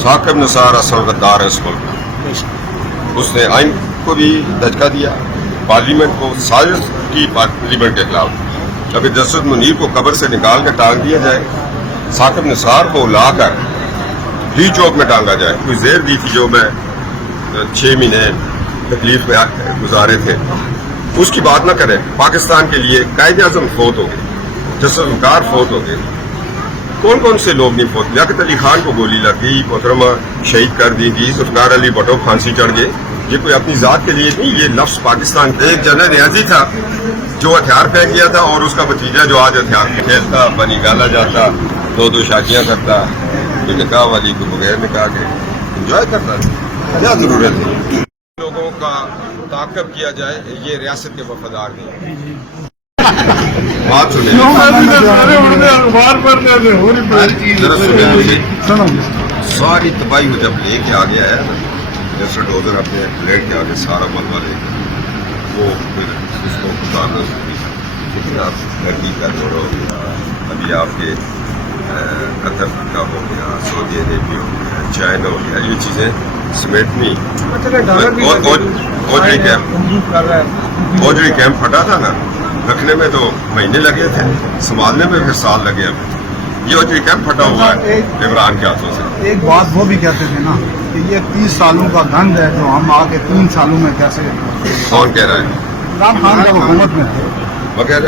साकिब निसार असल गद्दार है इस मुल्क का। उसने आइन को भी धचका दिया, पार्लियामेंट को साजिश की पार्लियामेंट के खिलाफ। अगर जस्टिस मुनीर को कब्र से निकाल कर टांग दिया जाए, साकिब निसार को लाकर डी चौक में टांगा जाए। कोई जेर दी थी जो मैं 6 महीने तकलीफ में गुजारे थे, उसकी बात न करें। पाकिस्तान के लिए कायदे आज़म फोत हो गए, जस्टिस वकार फोत हो गए, कौन कौन से लोग नहीं फोत। लियाकत अली खान को गोली लग गई, मोहतरमा शहीद कर दी गई, जुल्फ़िकार अली भुट्टो फांसी चढ़ गए। ये कोई अपनी जात के लिए नहीं, ये लफ्ज पाकिस्तान का। एक जनरल रियाजी था जो हथियार फेंक गया था, और उसका भतीजा जो आज हथियार खेलता, बनी गाला जाता, दो शादियां करता, जो निकाह वाली को बगैर निकाह के इंजॉय करता था। क्या जरूरत है लोगों का ताक़ब किया जाए, ये रियासत के वफादार नहीं। बात सुने, सारी तबाही को जब लेके आ गया है मिस्टर डोजर अपने प्लेट के आगे सारा मलबा लेके, वो फिर उसको गुजारना लेकिन आप लड़की का दौर हो गया, अभी आपके कतर का हो गया, सऊदी अरेबिया हो गया, चाइना हो गया, ये चीज़ें समेटनी। ओजरी कैंप फटा था ना, रखने में तो महीने लगे थे, संभालने में फिर साल लगे हमें। ये ओजरी कैंप फटा हुआ है इमरान के हाथों से। एक बात वो भी कहते थे ना कि ये 30 सालों का गंद है जो हम आके 3 सालों में कैसे। कौन कह रहा है? इमरान खान का हुकूमत में थे, मगर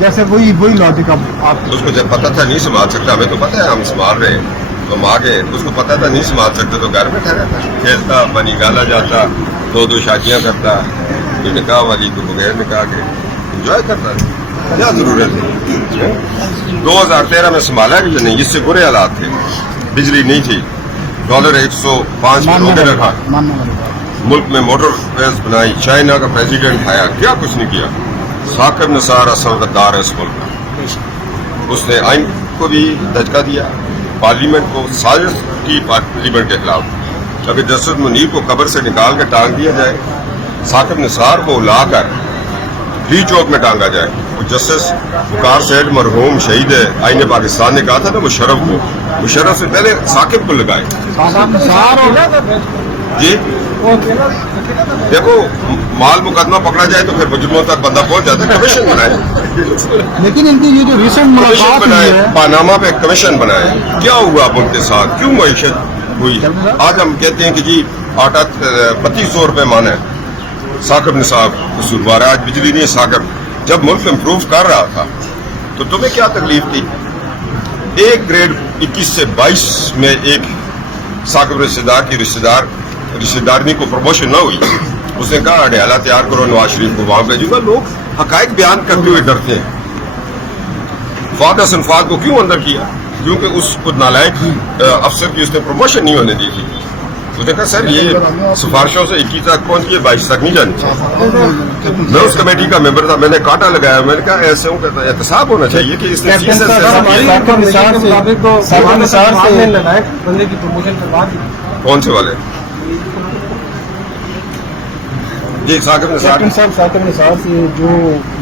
जैसे वही लॉजिक अब आप। उसको जब पता था नहीं संभाल सकता, हमें तो पता है हम संभाल रहे हैं, तो हम आगे। उसको पता था नहीं संभाल सकते तो घर में ठहरा था, खेलता, बनी गाला जाता, दो शादियां करता, जो निकाह वाली को बगैर निकाह के इंजॉय करता था। क्या जरूरत है? 2013 में संभाला भी नहीं, इससे बुरे हालात थे, बिजली नहीं थी, डॉलर 105 में रोके रखा, मुल्क में मोटर वेज बनाई, चाइना का प्रेसिडेंट आया, क्या कुछ नहीं किया। साकिब निसार असल गद्दार है इस मुल्क का। उसने आइन को भी धचका दिया, पार्लियामेंट को साजिश की पार्लियामेंट के खिलाफ। अगर जस्टिस मुनीर को कब्र से निकाल कर टांग दिया जाए, साकिब निसार को लाकर डी चौक में टांगा जाए। वो जस्टिस वकार सेठ मरहूम शहीद है, आईने पाकिस्तान ने कहा था ना मुशर्रफ को, मुशर्रफ से पहले साकिब को लगाए जी। देखो, माल मुकदमा पकड़ा जाए तो फिर मुजरिमों तक बंदा पहुंच जाता है। कमीशन बनाए, लेकिन इनकी ये जो रिसेंट कमीशन बनाए, पानामा पे कमीशन बनाए, क्या हुआ अब उनके साथ, क्यों मईशत हुई? आज हम कहते हैं कि जी आटा 3200 रुपये माना है, साकिब निसार कसूरवार है। आज बिजली नहीं है साकिब, जब मुल्क इम्प्रूव कर रहा था तो तुम्हें क्या तकलीफ थी? एक ग्रेड 21 से 22 में एक साकिब रिश्तेदार की रिश्तेदारनी को प्रमोशन न हुई। उसने कहा अडयाला तैयार करो, नवाज शरीफ को वहां भेजूंगा। लोग हकायक बयान करते हुए डरते हैं। फाद हसन फाद को क्यों अंदर किया? क्योंकि उसको नालायक अफसर की उसने प्रमोशन नहीं होने दी थी। उसने कहा सर ये सिफारिशों से 21 तक पहुंच के 22 तक नहीं जानी चाहिए। मैं उस कमेटी का मेंबर था, मैंने कांटा लगाया, मैंने कहा ऐसे हूँ कहता एहतसाब होना चाहिए कि इसने कौन से वाले जी साकिब निसार से जो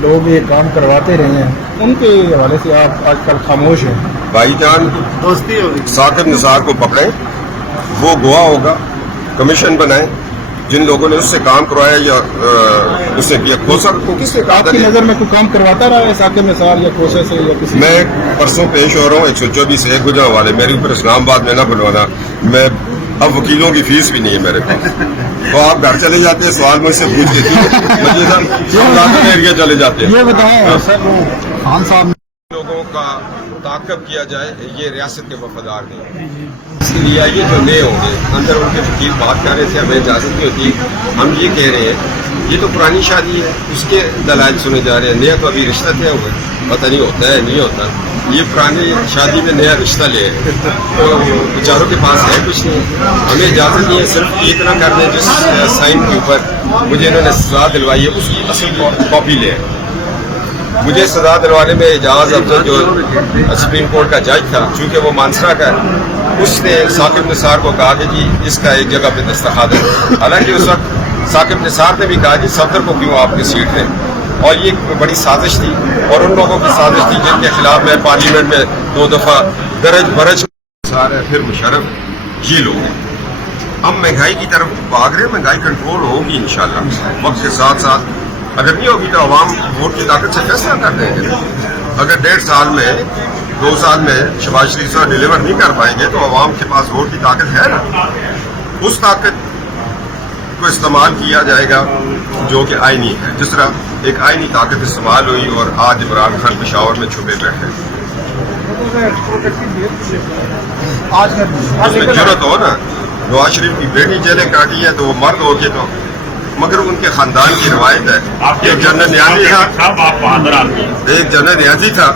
लोग ये काम करवाते रहे हैं उनके हवाले से आप आजकल खामोश हैं। भाईजान, दोस्ती होगी। साकिब निसार को पकड़े, वो गवाह होगा, कमीशन बनाए। जिन लोगों ने उससे काम करवाया या उससे किया, खोसा को किसने कहा? आपकी नजर में कोई काम करवाता रहा है साकिब निसार या खोसे से या किसी? मैं परसों पेश हो रहा हूँ 124 एक गुजरा वाले, मेरे ऊपर इस्लामाबाद में ना बुलवाना। मैं अब वकीलों की फीस भी नहीं है मेरे पास, तो आप घर चले जाते हैं, सवाल मुझसे पूछ लेते एरिया चले जाते हैं। ये बताएं सर, वो खान साहब लोगों का ताक़ब किया जाए, ये रियासत के वफादार नहीं। इसके लिए आइए जो नए होंगे, अंदर उनके वकील बात कर रहे थे, हमें इजाज़त नहीं होती, हम ये कह रहे हैं ये तो पुरानी शादी है, उसके दलाइल सुने जा रहे हैं। नया तो अभी रिश्ता तय हुआ, पता नहीं होता है नहीं होता। ये पुरानी शादी में नया रिश्ता ले आए, तो बेचारों के पास है कुछ नहीं। हमें इजाज़त नहीं है, सिर्फ इतना कर दें जिस साइन के ऊपर मुझे इन्होंने सजा दिलवाई है उसकी असल कॉपी ले आए। मुझे सजा दिलवाने में एजाज अफजल जो सुप्रीम कोर्ट का जज था, चूंकि वो मानसरा का है, उसने साकिब निसार को कहा कि जी इसका एक जगह पे दस्तखत है। हालांकि उस वक्त साकिब निसार ने भी कहा जी सफदर को क्यों आपकी सीट है, और ये बड़ी साजिश थी। और उन लोगों की साजिश थी जिनके खिलाफ मैं पार्लियामेंट में 2 दफा दरज बरज। फिर मुशर्रफ یہ لوگ ہیں. ہم مہنگائی کی طرف بھاگ رہے ہیں. مہنگائی کنٹرول ہوگی انشاءاللہ وقت کے ساتھ ساتھ. اگر نہیں ہوگی تو عوام ووٹ کی طاقت سے فیصلہ کر دیں گے. اگر 1.5 سال میں 2 سال میں شہباز شریف صاحب ڈیلیور نہیں کر پائیں گے تو عوام کے پاس ووٹ کی طاقت ہے نا. اس طاقت کو استعمال کیا جائے گا جو کہ آئینی ہے. جس طرح ایک آئینی طاقت استعمال ہوئی اور آج عمران خان پشاور میں چھپے بیٹھے. اس میں ضرورت ہو نا. نواز شریف کی بیٹی جیلیں کاٹی ہے تو وہ مرد ہو کے تو مگر ان کے خاندان کی روایت ہے. ایک جنرل نیازی تھا ایک جنرل نیازی تھا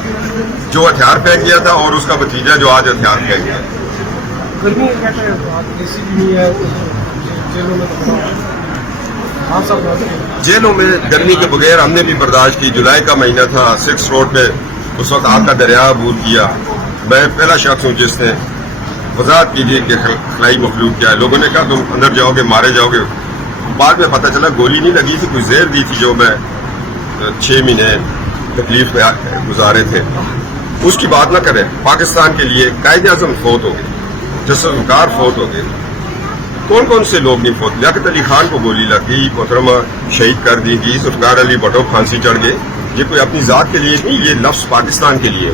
جو ہتھیار پھینک گیا تھا اور اس کا بھتیجا جو آج ہتھیار پھینک گیا. جیلوں میں گرمی کے بغیر ہم نے بھی برداشت کی. جولائی کا مہینہ تھا. 6 روڈ پہ اس وقت آگ کا دریا عبور کیا. میں پہلا شخص ہوں جس نے وضاحت کیجیے کہ خلائی مخلوق کیا ہے. لوگوں نے کہا تم اندر جاؤ گے مارے جاؤ گے. بعد میں پتہ چلا گولی نہیں لگی تھی, کوئی زہر دی تھی جو میں 6 مہینے تکلیف میں گزارے تھے. اس کی بات نہ کریں. پاکستان کے لیے قائد اعظم فوت ہو گئے, جسٹس وقار فوت ہو گئے. کون کون سے لوگ نہیں فوت. لیاقت علی خان کو گولی لگ گئی, محترمہ شہید کر دی گئی. ذوالفقار علی بھٹو پھانسی چڑھ گئے. یہ کوئی اپنی ذات کے لیے نہیں, یہ لفظ پاکستان کے لیے.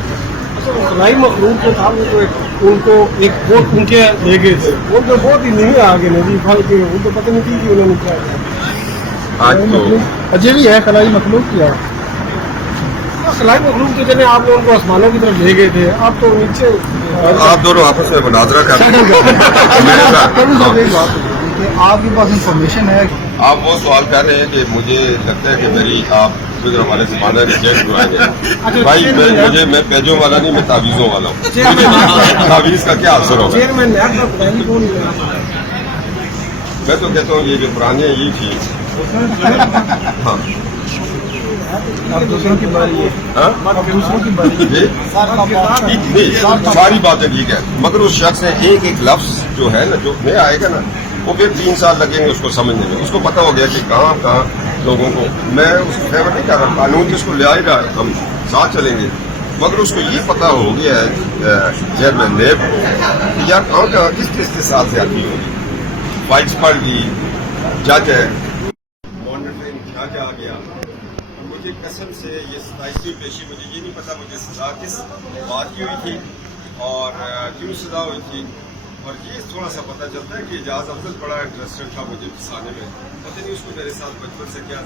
خلائی مخلوق جو تھا وہ ان کو ایک ووٹ ان کے لے گئے تھے. وہ تو بہت ہی نہیں آگے نبی بھائی کے وہ تو پتہ نہیں تھی کہ انہوں نے کیا کیا. آج تو اجے بھی ہے خلائی مخلوق کیا. خلائی مخلوق کے جگہ آپ لوگوں کو آسمانوں کی طرف لے گئے تھے. آپ تو نیچے آپ دونوں آپس میں مناظرہ کر رہے ہیں. میرے ساتھ آپ کے پاس انفارمیشن ہے. آپ وہ سوال کر رہے ہیں کہ مجھے لگتا ہے کہ میری آپ ہمارے زمانہ ریجیکٹ کرائیں گے. بھائی میں پیجوں والا نہیں, میں تعویذوں والا ہوں. تعویذ کا کیا اثر ہوگا. میں تو کہتا ہوں یہ جو پرانے یہ تھی. ہاں دوسروں کی باری دوسروں کی باری ساری باتیں ٹھیک ہے مگر اس شخص نے ایک لفظ جو ہے نا جو نیا آئے گا نا وہ پھر 3 سال لگیں گے اس کو سمجھنے میں. اس کو پتا ہو گیا کہ کہاں لوگوں کو. میں اس کو فیور نہیں کر رہا, قانون جس کو لے آئے گا ہم ساتھ چلیں گے. مگر اس کو یہ پتا ہو گیا ہے چیئرمین نیب کو یار کہاں کس کے ساتھ زیادتی ہوگی. فائلس پڑھ لی, جج ہے, مانیٹرنگ جج آ گیا. مجھے قسم سے یہ 27ویں پیشی مجھے یہ نہیں پتا مجھے سزا کس بات کی ہوئی تھی اور کیوں سزا ہوئی تھی. اور یہ تھوڑا سا پتہ چلتا ہے کہ اعجاز افضل بڑا انٹرسٹڈ تھا مجھے پھنسانے میں. پتہ نہیں اس کو میرے ساتھ بچپن سے کیا